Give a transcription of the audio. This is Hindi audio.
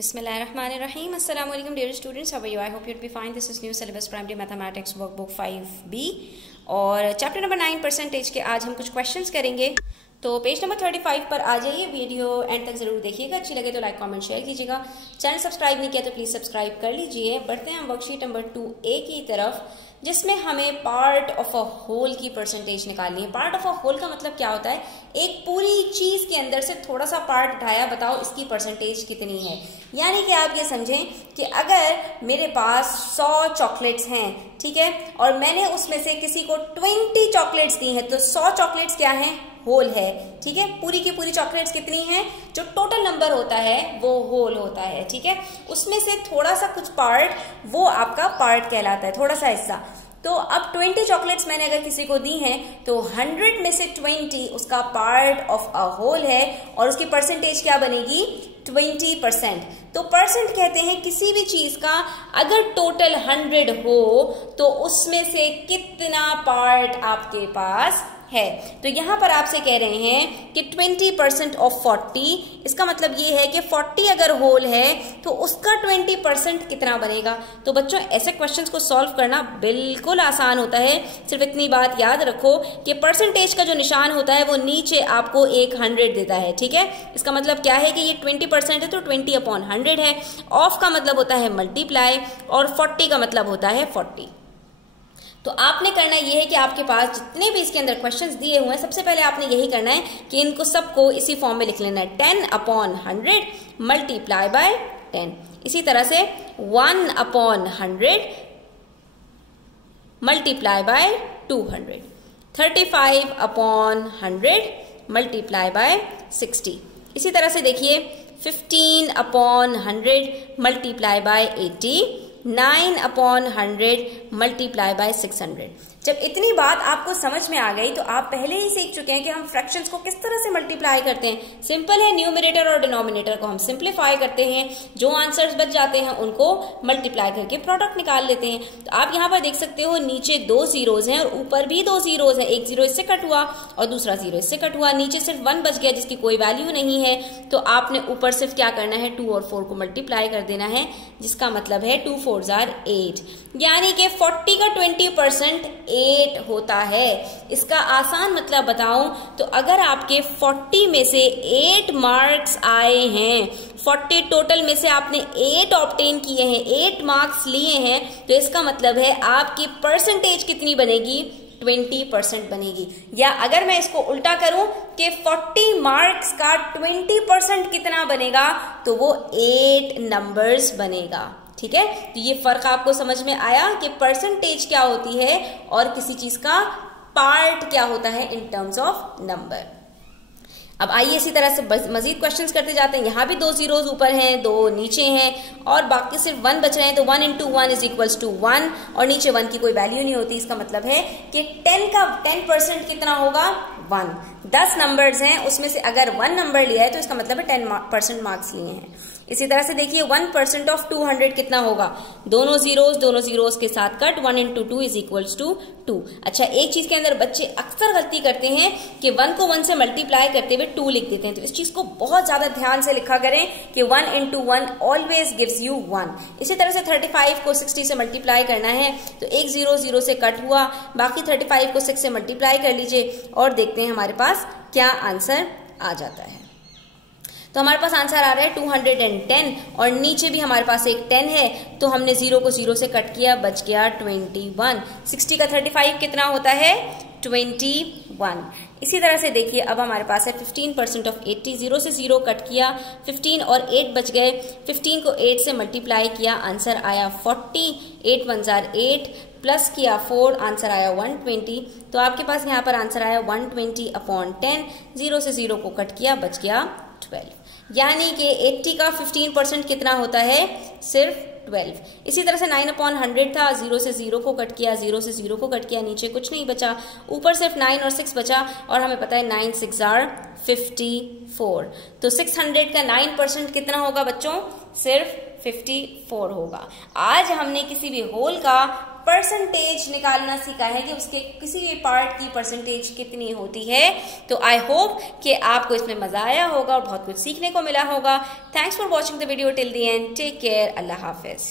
Bismillahirrahmanirrahim. Assalamu alaikum dear students. How are you? I hope you'd be fine. This is new syllabus primary mathematics workbook 5B और चैप्टर नंबर 9 परसेंटेज के आज हम कुछ क्वेश्चंस करेंगे। तो पेज नंबर 35 पर आ जाइए। वीडियो एंड तक जरूर देखिएगा। अच्छी लगे तो लाइक कमेंट शेयर कीजिएगा। चैनल सब्सक्राइब नहीं किया तो प्लीज सब्सक्राइब कर लीजिए। बढ़ते हैं हम वर्कशीट नंबर 2A की तरफ, जिसमें हमें पार्ट ऑफ अ होल की परसेंटेज निकालनी है। पार्ट ऑफ अ होल का मतलब क्या होता है? एक पूरी चीज के अंदर से थोड़ा सा पार्ट उठाया, बताओ इसकी परसेंटेज कितनी है। यानी कि आप ये समझें कि अगर मेरे पास 100 चॉकलेट्स हैं, ठीक है, और मैंने उसमें से किसी को 20 चॉकलेट्स दी हैं, तो 100 चॉकलेट्स क्या है? होल है। ठीक है, पूरी की पूरी चॉकलेट्स कितनी हैं? जो टोटल नंबर होता है वो होल होता है। ठीक है, उसमें से थोड़ा सा कुछ पार्ट वो आपका पार्ट कहलाता है, थोड़ा सा हिस्सा। तो अब 20 चॉकलेट्स मैंने अगर किसी को दी हैं तो 100 में से 20 उसका पार्ट ऑफ अ होल है और उसकी परसेंटेज क्या बनेगी? 20%। तो परसेंट कहते हैं किसी भी चीज का अगर टोटल 100 हो तो उसमें से कितना पार्ट आपके पास है। तो यहां पर आपसे कह रहे हैं कि 20% ऑफ 40, इसका मतलब ये है कि 40 अगर होल है तो उसका 20% कितना बनेगा। तो बच्चों ऐसे क्वेश्चंस को सॉल्व करना बिल्कुल आसान होता है। सिर्फ इतनी बात याद रखो कि परसेंटेज का जो निशान होता है वो नीचे आपको एक 100 देता है। ठीक है, इसका मतलब क्या है कि ये 20% है तो 20/100 है। ऑफ का मतलब होता है मल्टीप्लाई और 40 का मतलब होता है 40। तो आपने करना यह है कि आपके पास जितने भी इसके अंदर क्वेश्चंस दिए हुए हैं, सबसे पहले आपने यही करना है कि इनको सबको इसी फॉर्म में लिख लेना है। 10/100 मल्टीप्लाई बाय 10। इसी तरह से 1/100 मल्टीप्लाई बाय 200। 35/100 multiply by 60। इसी तरह से देखिए 15/100 मल्टीप्लाई बाय 80। 9/100 multiply by 600। जब इतनी बात आपको समझ में आ गई तो आप पहले ही सीख चुके हैं कि हम फ्रैक्शंस को किस तरह से मल्टीप्लाई करते हैं। सिंपल है, न्यूमरेटर और डिनोमिनेटर को हम सिंप्लीफाई करते हैं, जो आंसर्स बच जाते हैं उनको मल्टीप्लाई करके प्रोडक्ट निकाल लेते हैं। तो आप यहाँ पर देख सकते हो नीचे 2 जीरोज हैं और ऊपर भी 2 जीरोज हैं। एक जीरो इससे कट हुआ और दूसरा जीरो इससे कट हुआ। नीचे सिर्फ 1 बच गया जिसकी कोई वैल्यू नहीं है। तो आपने ऊपर सिर्फ क्या करना है? 2 और 4 को मल्टीप्लाई कर देना है, जिसका मतलब है 2 4s are 8। यानी कि 40 का 20% 8 होता है। इसका आसान मतलब बताऊं तो अगर आपके 40 में से 8 मार्क्स आए हैं, 40 टोटल में से आपने 8 ऑब्टेन किए हैं, 8 मार्क्स लिए हैं, तो इसका मतलब है आपकी परसेंटेज कितनी बनेगी? 20% बनेगी। या अगर मैं इसको उल्टा करूं कि 40 मार्क्स का 20% कितना बनेगा, तो वो 8 नंबर्स बनेगा। ठीक है, तो ये फर्क आपको समझ में आया कि परसेंटेज क्या होती है और किसी चीज का पार्ट क्या होता है इन टर्म्स ऑफ नंबर। अब आइए इसी तरह से मजीद क्वेश्चंस करते जाते हैं। यहाँ भी 2 जीरोज ऊपर हैं, 2 नीचे हैं और बाकी सिर्फ 1 बच रहे हैं। तो 1 × 1 = 1 और नीचे 1 की कोई वैल्यू नहीं होती। इसका मतलब है कि 10 का 10% कितना होगा? 1। 10 नंबर्स हैं, उसमें से अगर 1 नंबर लिया है तो इसका मतलब है 10% मार्क्स लिए हैं। इसी तरह से देखिए 1% ऑफ 200 कितना होगा? दोनों जीरोज के साथ कट। 1 × 2 = 2। अच्छा, एक चीज के अंदर बच्चे अक्सर गलती करते हैं कि 1 को 1 से मल्टीप्लाई करते हुए 2 लिख देते हैं। तो इस चीज को बहुत ज्यादा ध्यान से लिखा करें कि 1 × 1 ऑलवेज गिव्स यू 1। इसी तरह से 35 को 60 से मल्टीप्लाई करना है तो एक 0 से कट हुआ, बाकी 35 को 6 से मल्टीप्लाई कर लीजिए और देखते हैं हमारे पास क्या आंसर आ जाता है। तो हमारे पास आंसर आ रहा है 210 और नीचे भी हमारे पास एक 10 है, तो हमने 0 को 0 से कट किया, बच गया 21। 60 का 35 कितना होता है? 21। इसी तरह से देखिए अब हमारे पास है 15% ऑफ 80। 0 से 0 कट किया, 15 और 8 बच गए। 15 को 8 से मल्टीप्लाई किया, आंसर आया 40। 8 1s are 8 प्लस किया 4, आंसर आया 120। तो आपके पास यहाँ पर आंसर आया 120/10। 0 से 0 को कट किया, बच गया 12। यानी कि 80 का 15% कितना होता है? सिर्फ 12। इसी तरह से 9/100 था, 0 से 0 को कट किया, 0 से 0 को कट किया, नीचे कुछ नहीं बचा, ऊपर सिर्फ 9 और 6 बचा और हमें पता है 9 6 are 54। तो 600 का 9% कितना होगा बच्चों? सिर्फ 54 होगा। आज हमने किसी भी होल का परसेंटेज निकालना सीखा है कि उसके किसी भी पार्ट की परसेंटेज कितनी होती है। तो आई होप कि आपको इसमें मजा आया होगा और बहुत कुछ सीखने को मिला होगा। Thanks for watching the video till the end. Take care. अल्लाह हाफिज।